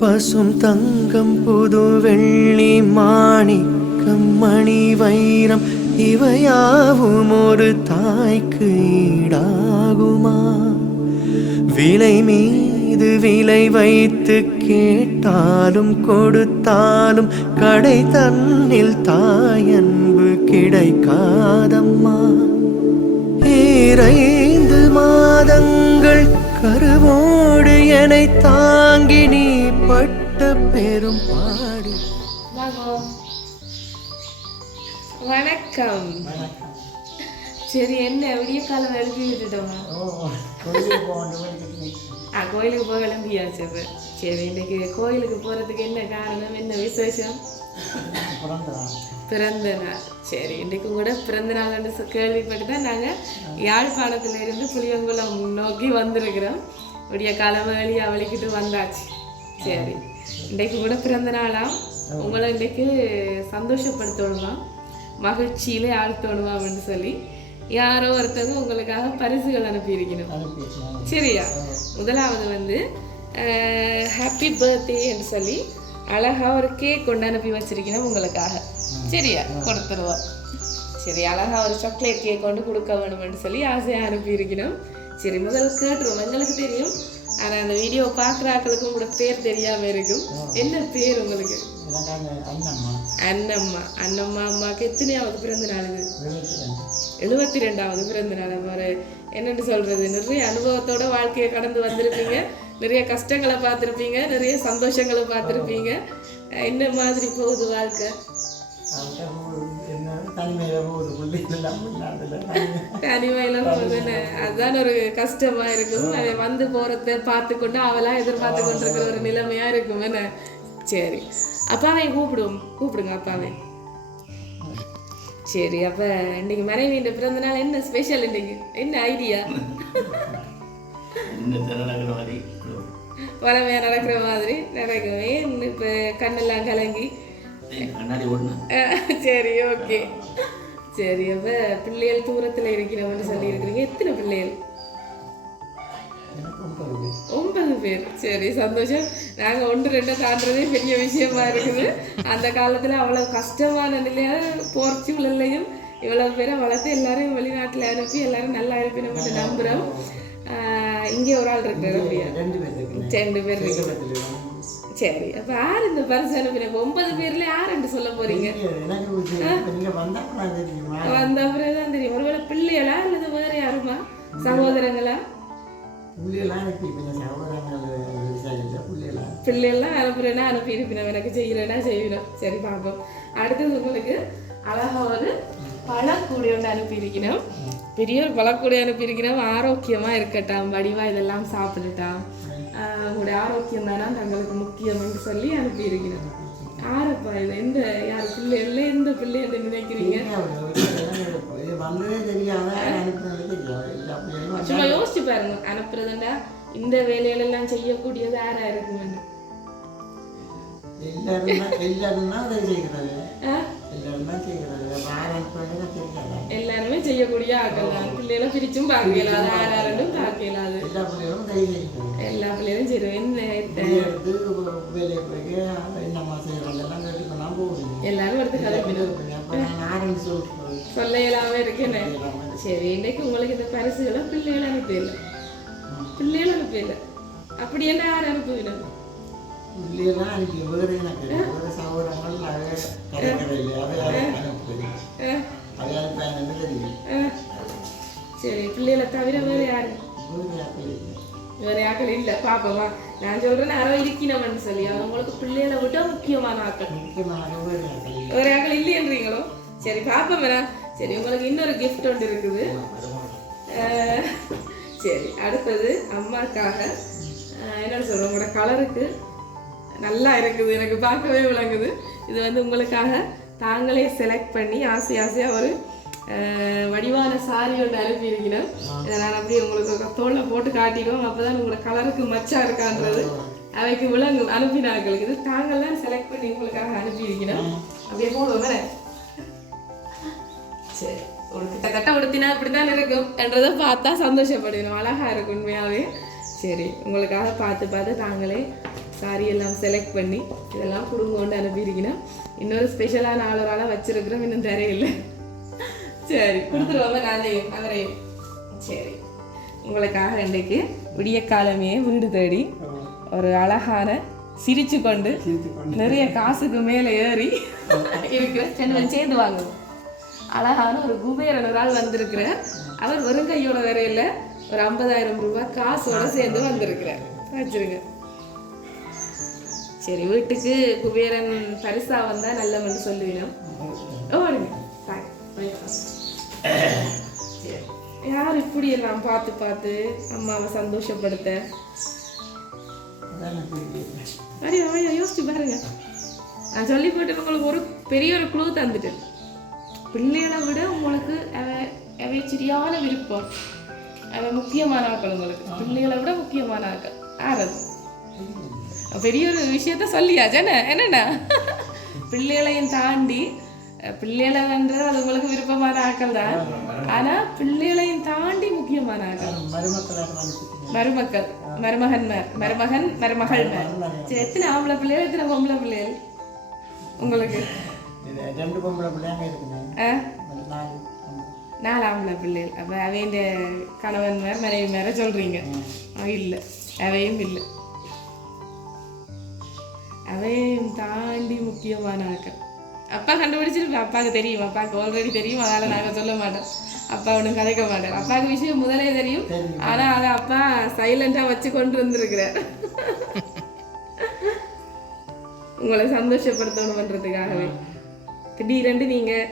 பசும் தங்கம் புது வெள்ளி மாணிக்கம் மணி வைரம் இவையாவும் ஒரு தாய்க்கு ஈடாகுமா? விலை மீது விலை வைத்து கேட்டாலும் கொடுத்தாலும் கடை தன்னில் தாயன்பு கிடைக்காதம்மா. 2 மாதங்கள் கருவோடு என்னை தாங்கி நீ பட்ட பெரும் பாடு. வணக்கம். சரி, என்ன விடிய காலம் எழுப்பி விட்டுட்டோமா? கோயிலுக்கு போக கிளம்பியாச்சு. சரி, இன்னைக்கு கோயிலுக்கு போறதுக்கு என்ன காரணம், என்ன விசேஷம்? பிறந்த நாள். சரி, இன்றைக்கு கூட பிறந்த நாள் கேள்விப்பட்டு தான் நாங்கள் யாழ்ப்பாணத்துல இருந்து புளியங்குளம் நோக்கி வந்திருக்கிறோம். விடிய காலம் வேலையாக வலிக்கிட்டு வந்தாச்சு. சரி, இன்றைக்கு கூட பிறந்த நாளாம். உங்களை இன்றைக்கு சந்தோஷப்படுத்தணுமா, மகிழ்ச்சியிலே ஆழ்த்தணுமா அப்படின்னு சொல்லி யாரோ ஒருத்தவங்க உங்களுக்காக பரிசுகள் அனுப்பியிருக்கணும். சரியா? முதலாவது ஹாப்பி பர்த்டேன்னு சொல்லி அழகா ஒரு கேக் கொண்டு அனுப்பி வச்சிருக்கணும் உங்களுக்காக. சரியா? கொடுத்துருவோம். சரி, அழகா ஒரு சாக்லேட் கேக் கொண்டு கொடுக்க வேணும்னு சொல்லி ஆசையாக அனுப்பியிருக்கணும். சரி, முதல்ல கேட்டுருவோம். எங்களுக்கு தெரியும், ஆனால் அந்த வீடியோ பார்க்குற ஆக்களுக்கும் கூட பேர் தெரியாமல் இருக்கும். என்ன பேர் உங்களுக்கு? அண்ணம்மா. அண்ணம்மா அம்மாவுக்கு எத்தனையாவது பிறந்த நாள்? இது 72வது பிறந்த நாள். மாதிரி என்னென்னு சொல்கிறது, நிறைய அனுபவத்தோட வாழ்க்கையை கடந்து வந்திருப்பீங்க, நிறைய கஷ்டங்களை பார்த்துருப்பீங்க, நிறைய சந்தோஷங்களை பார்த்துருப்பீங்க. என்ன மாதிரி போகுது வாழ்க்கை? தனிமையில போகுதுன்னு அதுதான் ஒரு கஷ்டமா இருக்கும். அதை வந்து போறத பார்த்து கொண்டு அவெல்லாம் எதிர்பார்த்து கொண்டிருக்கிற ஒரு நிலைமையா இருக்கும். என்ன? சரி, அப்பாவை கூப்பிடுங்க அப்பாவை. சரி, அப்ப இன்னைக்கு மனைவியின் பிறந்த நாள் என்ன ஸ்பெஷல்? இன்னைக்கு என்ன ஐடியா? பழமையா நடக்கிற மாதிரி நடக்கவே இப்ப கண்ணெல்லாம் கலங்கி. சரி, ஓகே. சரி, அப்ப பிள்ளைகள் தூரத்துல இருக்கிறவன்னு சொல்லி இருக்கிறீங்க. எத்தனை பிள்ளைகள்? 9 பேர். சரி, சந்தோஷம். நாங்க 1-2 தாண்டதே பெரிய விஷயமா இருக்குது. அந்த காலத்துல அவ்வளவு கஷ்டமான நிலையா போர்ச்சுகல்லையும் இவ்வளவு பேரை வளர்த்து எல்லாரும் வெளிநாட்டுல அனுப்பி எல்லாரும் நல்லா இருப்பினு நம்புறோம். இங்கே ஒரு ஆள் இருக்கிறாரு. 2 பேர் இருக்கு. சரி, அப்ப யார் இந்த பரிசு அனுப்பின? 9 பேர்ல யாருன்னு சொல்ல போறீங்க? வந்த அப்புறம் தெரியும். ஒருவேளை பிள்ளைகளா அல்லது வேற யாருமா? சகோதரங்களா? பிள்ளைகள்லாம் அனுப்புறேன்னா அனுப்பி இருப்பினோம், எனக்கு செய்யறேன்னா செய்யணும். சரி, பார்ப்போம். அடுத்தது உங்களுக்கு அழகா ஒரு பழக்கூடை ஒன்று அனுப்பியிருக்கணும். பெரிய ஒரு பழக்கூடை அனுப்பியிருக்கணும். ஆரோக்கியமா இருக்கட்டும், வடிவா இதெல்லாம் சாப்பிட்டுட்டான், உங்களுடைய ஆரோக்கியம் தானே தங்களுக்கு முக்கியம் என்று சொல்லி அனுப்பியிருக்கணும். யாரப்பா இது? எந்த யார் பிள்ளை இல்லை? எந்த பிள்ளை என்று நினைக்கிறீங்க? சும்மா யோசிச்சு பாருங்க. அனுப்புறதுண்டா இந்த வேலைகளெல்லாம் செய்யக்கூடியது யாரா இருக்குமென்னு. எல்லாருமே செய்யக்கூடிய ஆக்கள் தான். பிள்ளைகளும் பிரிச்சும் பார்க்க இயலாது, ஆறாரும் பார்க்க இயலாது. எல்லா பிள்ளைகளும் சரி எல்லாரும் எடுத்து கலப்பிடும் சொல்ல இயலாம இருக்கேன்னு. சரி, இன்னைக்கு உங்களுக்கு இந்த பரிசுகளை பிள்ளைகள் அனுப்பிடல. பிள்ளைகள் அனுப்பிடல. அப்படி என்ன யார் அனுப்புவிடும்? சரி, பிள்ளைகளை தவிர வேற யாரு? வேற யாக்கள் இல்ல. பாப்பமா, நான் சொல்றேன் யாரோ இருக்கணும்னு சொல்லி. அவங்களுக்கு பிள்ளைகளை விட முக்கியமான ஆக்கள் வேற யாக்கள் இல்லையன்றீங்களோ? சரி, பாப்பா. சரி, உங்களுக்கு இன்னொரு கிஃப்ட் ஒன்று இருக்குது. சரி, அடுத்தது அம்மாக்காக என்னன்னு சொல்றேன், உங்களோட கலருக்கு நல்லா இருக்குது, எனக்கு பார்க்கவே விளங்குது. இது உங்களுக்காக தாங்களே செலக்ட் பண்ணி ஆசையாக ஒரு வடிவான சாரி ஒன்று அனுப்பியிருக்கணும். இதை நான் அப்படியே உங்களுக்கு தோளில் போட்டு காட்டிடுவோம். அப்போதான் உங்களோட கலருக்கு மச்சா இருக்கான்றது அவைக்கு விளங்கு. அனுப்பினார்கள் இது தாங்கள்லாம் செலக்ட் பண்ணி உங்களுக்காக அனுப்பியிருக்கணும். அப்படியே போடுவோம் வேற. சரி, ஒரு கிட்டத்தட்ட உடுத்தினா இப்படித்தான் இருக்கும் என்றதை பார்த்தா சந்தோஷப்படணும். அழகா இருக்கும் உண்மையாவே. சரி, உங்களுக்காக பார்த்து தாங்களே சாரி எல்லாம் செலக்ட் பண்ணி இதெல்லாம் கொடுங்கொண்டு அனுப்பியிருக்கணும். இன்னொரு ஸ்பெஷலான ஆளரால் வச்சிருக்கிறோம், இன்னும் தெரியல. சரி கொடுத்துருவாங்க நாளையும் அவரையும். சரி உங்களுக்காக இன்றைக்கு விடிய காலமே வீடு தேடி ஒரு அழகான சிரிச்சு கொண்டு நிறைய காசுக்கு மேலே ஏறி இருக்கிற சேர்ந்து வாங்குவோம். அழகான ஒரு குபேரன் ஒரு ஆள் வந்திருக்கிற, அவர் வெறும் கையோட வரையில ஒரு 50,000 ரூபாய் காசோட சேர்ந்து வந்திருக்கிறார். வச்சிருங்க. சரி வீட்டுக்கு குபேரன் பரிசா வந்தா நல்லவன்னு சொல்லுவீங்க. ஓடுங்க. யார் இப்படி எல்லாம் பார்த்து பார்த்து அம்மாவை சந்தோஷப்படுத்த? யோசிச்சு பாருங்க. நான் சொல்லி போட்டு உங்களுக்கு ஒரு பெரிய ஒரு குழு தந்துட்டேன். பிள்ளைகளை விட உங்களுக்கு அவை சரியான விருப்பம், அவை முக்கியமான ஆக்கள். உங்களுக்கு பிள்ளைகளை விட முக்கியமான ஆக்கள் ஆறது பெரிய ஒரு விஷயத்த சொல்லியாச்சு. என்னண்ணா பிள்ளைகளையும் தாண்டி பிள்ளைகள்ன்றது அது உங்களுக்கு விருப்பமான ஆக்கள் தான். ஆனா பிள்ளைகளையும் தாண்டி முக்கியமான ஆக்கள் மருமக்கள், மருமகன், மருமகள். சரி எத்தனை ஆம்பளை பிள்ளைகள், எத்தனை பொம்பளை பிள்ளைகள் உங்களுக்கு? 2 பொம்பளை பிள்ளைங்க இருக்குங்க. 4 ஆம்பளை பிள்ளைகள். அப்ப அவைய கணவன் மனைவி மேல சொல்றீங்க? இல்லை, அவையும் இல்லை. அவையும் தாண்டி முக்கியமான ஆக்கள். அப்பா கண்டுபிடிச்சிருப்பேன். அப்பாவுக்கு தெரியும், அப்பாவுக்கு ஆல்ரெடி தெரியும். அதனால நாங்கள் சொல்ல மாட்டோம். அப்பா ஒன்றும் கதைக்க மாட்டார். அப்பாவுக்கு விஷயம் முதலே தெரியும். ஆனால் அதை அப்பா சைலண்டாக வச்சு கொண்டு வந்திருக்கிறார். உங்களை சந்தோஷப்படுத்தணுன்றதுக்காகவே. திடீரெண்டு நீங்கள்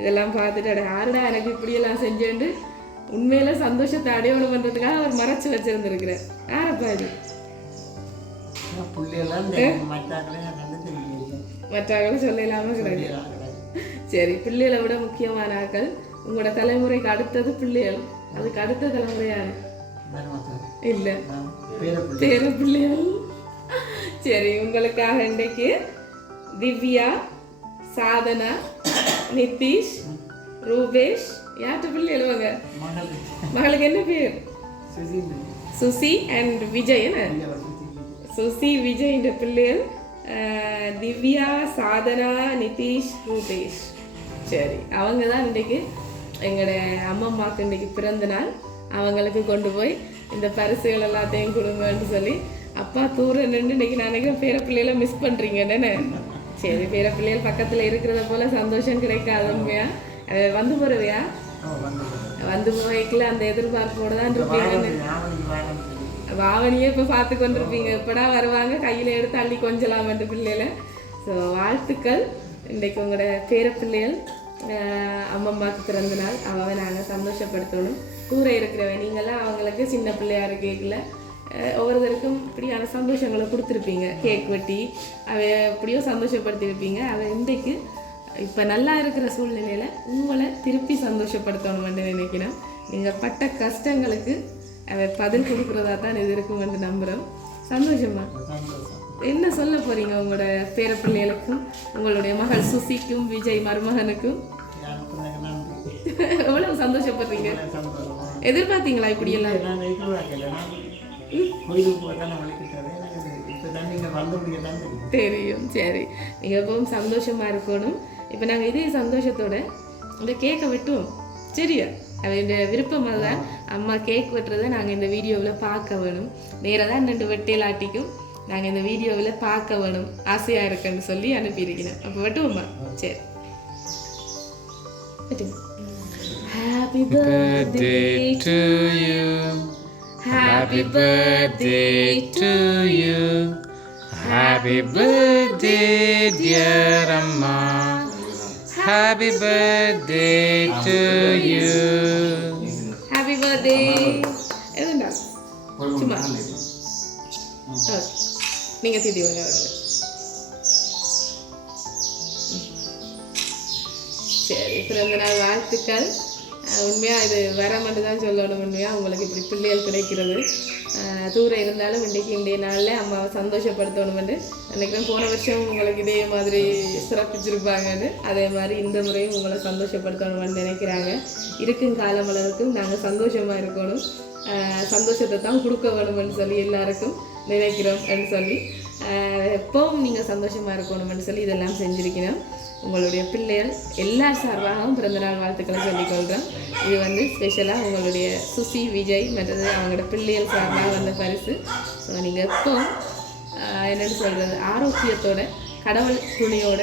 இதெல்லாம் பார்த்துட்டு யாருடா எனக்கு இப்படியெல்லாம் செஞ்சேன்னு உண்மையில சந்தோஷத்தை அடையணும் பண்ணுறதுக்காக அவர் மறைச்சு வச்சிருந்துருக்கிறார். யாரப்பா இது? மற்றவர்களும் சொல்ல இல்லாம கிடையாது. சரி பிள்ளைகளை விட முக்கியமான ஆக்கள் உங்களோட தலைமுறைக்கு அடுத்தது பிள்ளைகள். அதுக்கு அடுத்த தலைமுறை யாரு? இல்ல, பேர பிள்ளைகள். சரி உங்களுக்காக இன்றைக்கு திவ்யா, சாதனா, நிதிஷ், ரூபேஷ் யார்கிட்ட பிள்ளை எழுவாங்க? மகளுக்கு என்ன பேர்? சுசி அண்ட் விஜய். என்ன சுசி விஜய் பிள்ளைகள் திவ்யா, சாதனா, நிதிஷ், ரூபேஷ். சரி அவங்க தான் இன்றைக்கு எங்களோட அம்மாவுக்கு இன்றைக்கி பிறந்த நாள். அவங்களுக்கு கொண்டு போய் இந்த பரிசுகள் எல்லாத்தையும் கொடுங்கன்னு சொல்லி அப்பா தூர நின்று இன்றைக்கி நான் நினைக்கிறேன் பேர பிள்ளைகளை மிஸ் பண்ணுறீங்கன்னு. சரி பேர பிள்ளைகள் பக்கத்தில் இருக்கிறத போல சந்தோஷம் கிடைக்காது உண்மையா? வந்து போகிறவையா? வந்து போய்க்கல அந்த எதிர்பார்ப்போடு தான் இருப்பீங்கன்னு. வாவனியே இப்போ பார்த்து கொண்டிருப்பீங்க, எப்படா வருவாங்க கையில் எடுத்து அள்ளி கொஞ்சலாம் அந்த பிள்ளைகளை. ஸோ வாழ்த்துக்கள். இன்றைக்கு உங்களோட பேர பிள்ளைகள் அம்மம்மாவுக்கு பிறந்த நாள். அவவை நாங்கள் சந்தோஷப்படுத்தணும். கூற இருக்கிறவ நீங்களாம் அவங்களுக்கு சின்ன பிள்ளையா இருக்கல ஒவ்வொருத்தருக்கும் இப்படியான சந்தோஷங்களை கொடுத்துருப்பீங்க. கேக் வெட்டி அவ எப்படியோ சந்தோஷப்படுத்தியிருப்பீங்க. அதை இன்றைக்கு இப்போ நல்லா இருக்கிற சூழ்நிலையில் உங்களை திருப்பி சந்தோஷப்படுத்தணும்னு நினைக்கிறேன். நீங்கள் பட்ட கஷ்டங்களுக்கு அவ பதில் கொடுக்குறதா தான் இது இருக்குமென்று நம்புகிறோம். சந்தோஷமா? என்ன சொல்ல போகிறீங்க உங்களோட பேர பிள்ளைகளுக்கும் உங்களுடைய மகள் சுசிக்கும் விஜய் மருமகனுக்கும்? எவ்வளவு சந்தோஷப்படுறீங்க? எதிர்பார்த்தீங்களா இப்படியெல்லாம்? தெரியும். சரி நீங்கள் எப்பவும் சந்தோஷமாக இருக்கணும். இப்போ நாங்கள் இதே சந்தோஷத்தோட இந்த கேக்கை வெட்டுவோம். சரியா? அவன் விருப்பம் தான் அம்மா கேக் வெட்டுறதை நாங்கள் இந்த வீடியோவில் பார்க்க வேணும். நேராக தான் 2 வெட்டையிலாட்டிக்கும் நாங்கள் இந்த வீடியோவில் பார்க்க வேணும் ஆசையாக இருக்குன்னு சொல்லி அனுப்பியிருக்கிறேன். அப்போ வெட்டுவோம்மா? சரி வெட்டுங்க. Happy birthday to you. Happy birthday to you. Happy birthday dear Amma. Happy birthday to you. Happy birthday. எதுண்டா சும்மா நீங்கள் திதி வாங்க. சரி பிறந்த நாள் வாழ்த்துக்கள். உண்மையாக இது வர மட்டும் தான் சொல்லணும். உண்மையாக உங்களுக்கு இப்படி பிள்ளைகள் கிடைக்கிறது தூரம் இருந்தாலும் இன்றைய நாளில் அம்மாவை சந்தோஷப்படுத்தணும்னு நினைக்கிறேன். போன வருஷம் உங்களுக்கு இதே மாதிரி சிறப்பிச்சிருப்பாங்கன்னு அதே மாதிரி இந்த முறையும் உங்களை சந்தோஷப்படுத்தணும்னு நினைக்கிறாங்க. இருக்கும் காலம் அளவுக்கும் நாங்கள் சந்தோஷமாக இருக்கணும், சந்தோஷத்தை தான் கொடுக்க வேணும்னு சொல்லி எல்லாருக்கும் நினைக்கிறோம் சொல்லி எப்பவும் நீங்கள் சந்தோஷமாக இருக்கணும்னு சொல்லி இதெல்லாம் செஞ்சுருக்கணும். உங்களுடைய பிள்ளைகள் எல்லார் சார்பாகவும் பிறந்தநாள் வாழ்த்துக்களை சொல்லிக்கொள்கிறோம். இது வந்து ஸ்பெஷலாக உங்களுடைய சுசி, விஜய் மற்றது அவங்களோட பிள்ளைகள் சார்பாக வந்த பரிசு. ஸோ நீங்கள் எப்பவும் என்னென்னு சொல்கிறது, ஆரோக்கியத்தோட கடவுள் துணியோட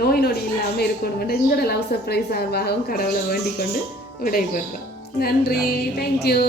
நோய் நொடி இல்லாமல் இருக்கணும்னு எங்களோட லவ் சர்ப்ரைஸ் சார்பாகவும் கடவுளை வேண்டிக் கொண்டு விடைபெறுறோம். நன்றி, தேங்க்யூ.